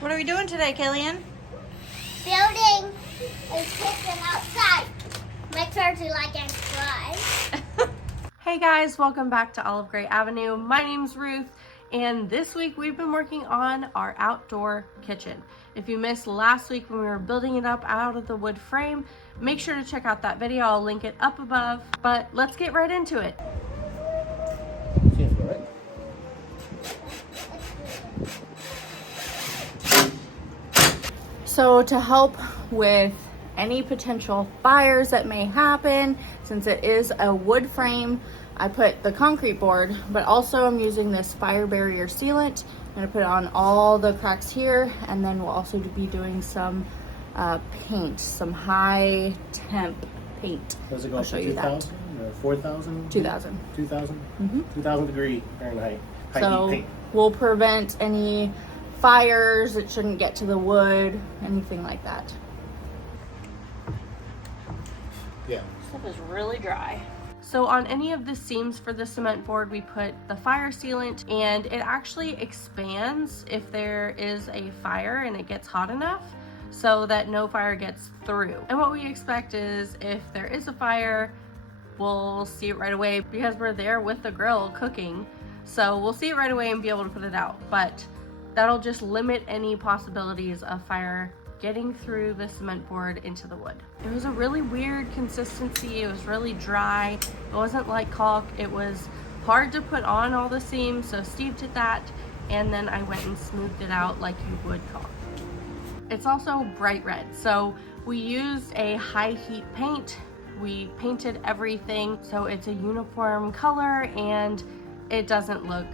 What are we doing today, Killian? Building a kitchen outside. Make sure to like and subscribe. Hey guys, welcome back to Olive Gray Avenue. My name's Ruth, and this week we've been working on our outdoor kitchen. If you missed last week when we were building it up out of the wood frame, make sure to check out that video. I'll link it up above, but let's get right into it. Seems all right. So to help with any potential fires that may happen, since it is a wood frame, I put the concrete board, but also I'm using this fire barrier sealant. I'm gonna put it on all the cracks here, and then we'll also be doing some paint, some high temp paint. Does it go I'll up show to you that. 2,000 or 4,000? 2,000. 2,000? Mm-hmm. 2,000 degree Fahrenheit. High So heat paint. we'll prevent any fires. It shouldn't get to the wood, anything like that. Yeah. Stuff is really dry. So on any of the seams for the cement board, we put the fire sealant, and it actually expands if there is a fire and it gets hot enough so that no fire gets through. And what we expect is if there is a fire, we'll see it right away because we're there with the grill cooking. So we'll see it right away and be able to put it out, but that'll just limit any possibilities of fire getting through the cement board into the wood. It was a really weird consistency. It was really dry. It wasn't like caulk. It was hard to put on all the seams, so Steve did that, and then I went and smoothed it out like you would caulk. It's also bright red, so we used a high heat paint. We painted everything so it's a uniform color and it doesn't look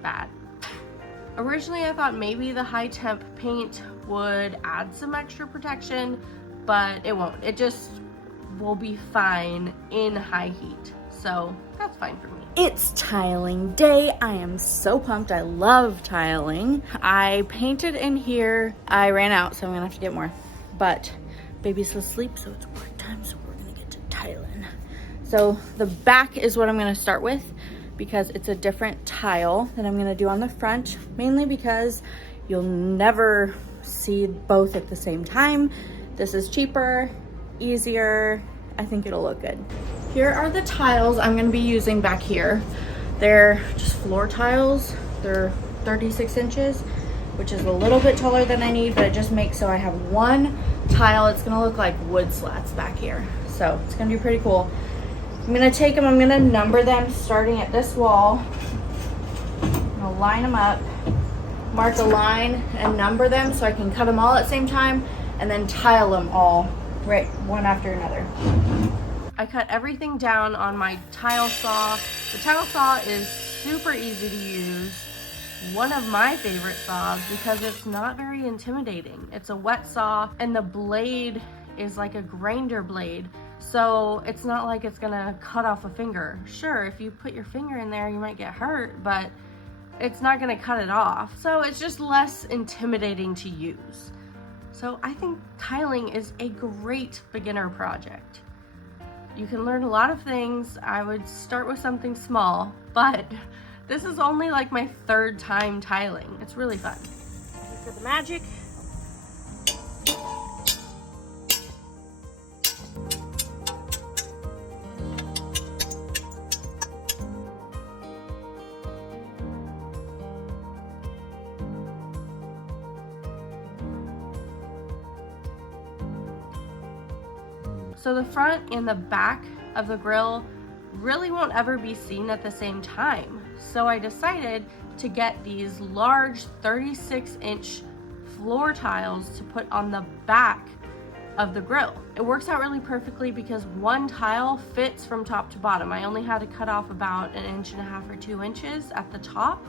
bad. Originally, I thought maybe the high temp paint would add some extra protection, but it won't. It just will be fine in high heat. So that's fine for me. It's tiling day. I am so pumped. I love tiling. I painted in here. I ran out, so I'm gonna have to get more. But baby's asleep, so it's work time, so we're gonna get to tiling. So the back is what I'm gonna start with, because it's a different tile than I'm gonna do on the front, mainly because you'll never see both at the same time. This is cheaper, easier. I think it'll look good. Here are the tiles I'm gonna be using back here. They're just floor tiles. They're 36 inches, which is a little bit taller than I need, but it just makes so I have one tile. It's gonna look like wood slats back here. So it's gonna be pretty cool. I'm gonna take them, I'm gonna number them starting at this wall. I'm gonna line them up, mark a line and number them so I can cut them all at the same time and then tile them all right one after another. I cut everything down on my tile saw. The tile saw is super easy to use. One of my favorite saws because it's not very intimidating. It's a wet saw and the blade is like a grinder blade. So it's not like it's gonna cut off a finger. Sure, if you put your finger in there, you might get hurt, but it's not gonna cut it off. So it's just less intimidating to use. So I think tiling is a great beginner project. You can learn a lot of things. I would start with something small, but this is only like my third time tiling. It's really fun. For the magic. So the front and the back of the grill really won't ever be seen at the same time. So I decided to get these large 36-inch floor tiles to put on the back of the grill. It works out really perfectly because one tile fits from top to bottom. I only had to cut off about 1.5 inches or 2 inches at the top.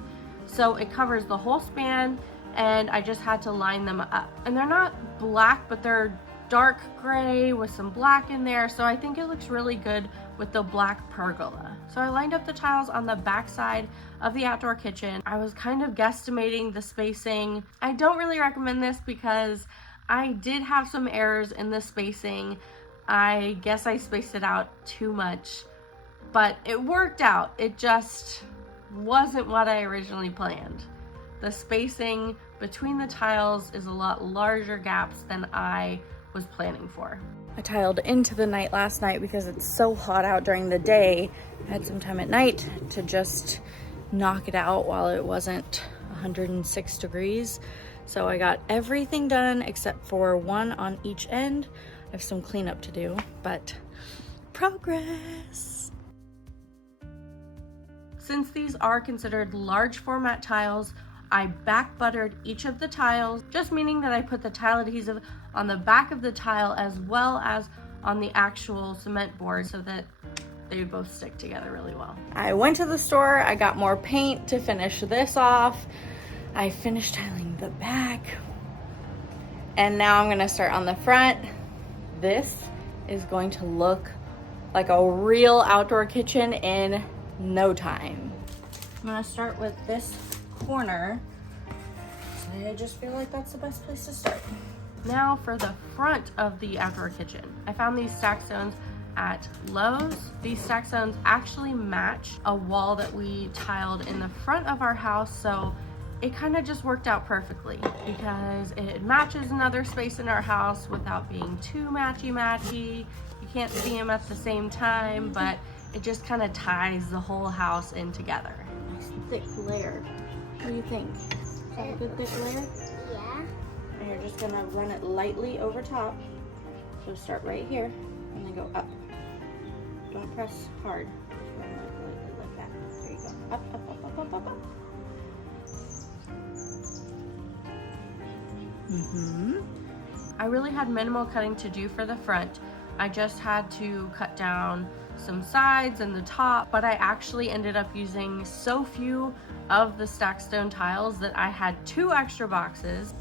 So it covers the whole span, and I just had to line them up. And they're not black, but they're dark gray with some black in there, so I think it looks really good with the black pergola. So I lined up the tiles on the back side of the outdoor kitchen. I was kind of guesstimating the spacing. I don't really recommend this because I did have some errors in the spacing. I guess I spaced it out too much, but it worked out. It just wasn't what I originally planned. The spacing between the tiles is a lot larger gaps than I was planning for. I tiled into the night last night because it's so hot out during the day. I had some time at night to just knock it out while it wasn't 106 degrees. So I got everything done except for one on each end. I have some cleanup to do, but progress. Since these are considered large format tiles, I back buttered each of the tiles, just meaning that I put the tile adhesive on the back of the tile as well as on the actual cement board so that they both stick together really well. I went to the store, I got more paint to finish this off. I finished tiling the back, and now I'm gonna start on the front. This is going to look like a real outdoor kitchen in no time. I'm gonna start with this corner. I just feel like that's the best place to start. Now for the front of the outdoor kitchen. I found these stack stones at Lowe's. These stack stones actually match a wall that we tiled in the front of our house, so it kind of just worked out perfectly because it matches another space in our house without being too matchy-matchy. You can't see them at the same time, but it just kind of ties the whole house in together. Nice thick layer. What do you think? Is that a good thick layer? Yeah. And you're just gonna run it lightly over top. So start right here and then go up. Don't press hard. Just run it lightly like that. There you go. Up, up, up, up, up, up, up. I really had minimal cutting to do for the front. I just had to cut down some sides and the top, but I actually ended up using so few of the stack stone tiles that I had 2 extra boxes.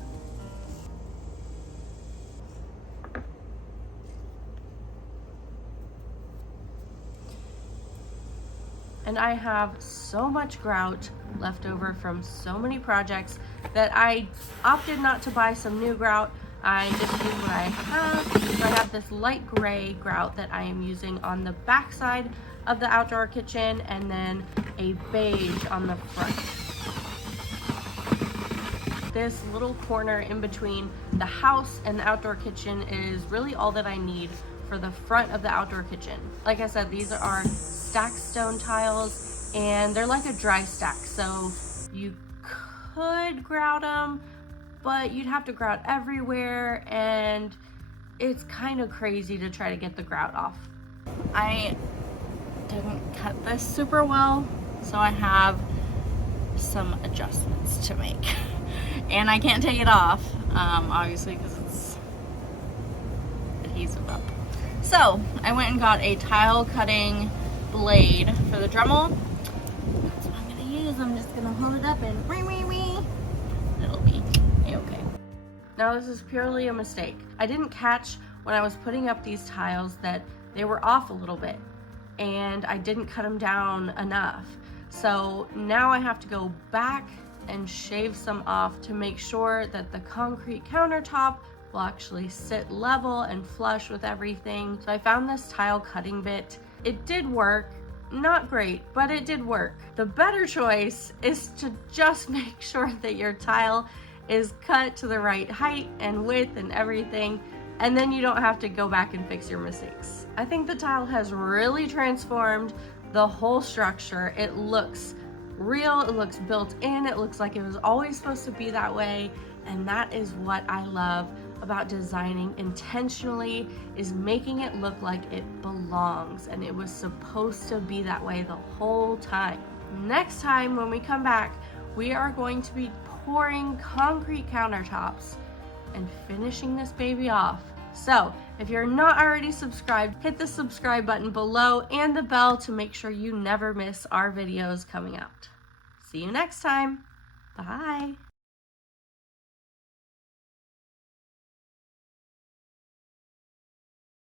And I have so much grout left over from so many projects that I opted not to buy some new grout. I just use what I have. So I have this light gray grout that I am using on the back side of the outdoor kitchen, and then a beige on the front. This little corner in between the house and the outdoor kitchen is really all that I need for the front of the outdoor kitchen. Like I said, these are stacked stone tiles and they're like a dry stack, so you could grout them, but you'd have to grout everywhere and it's kind of crazy to try to get the grout off. I didn't cut this super well, so I have some adjustments to make. And I can't take it off, obviously, because it's adhesive up. So I went and got a tile cutting blade for the Dremel. That's what I'm gonna use. I'm just gonna hold it up and it'll be okay. Now this is purely a mistake. I didn't catch when I was putting up these tiles that they were off a little bit and I didn't cut them down enough. So now I have to go back and shave some off to make sure that the concrete countertop will actually sit level and flush with everything. So I found this tile cutting bit. It did work, not great, but it did work. The better choice is to just make sure that your tile is cut to the right height and width and everything, and then you don't have to go back and fix your mistakes. I think the tile has really transformed the whole structure. It looks real, it looks built in, it looks like it was always supposed to be that way, and that is what I love about designing intentionally, is making it look like it belongs, and it was supposed to be that way the whole time. Next time when we come back, we are going to be pouring concrete countertops and finishing this baby off. So if you're not already subscribed, hit the subscribe button below and the bell to make sure you never miss our videos coming out. See you next time. Bye.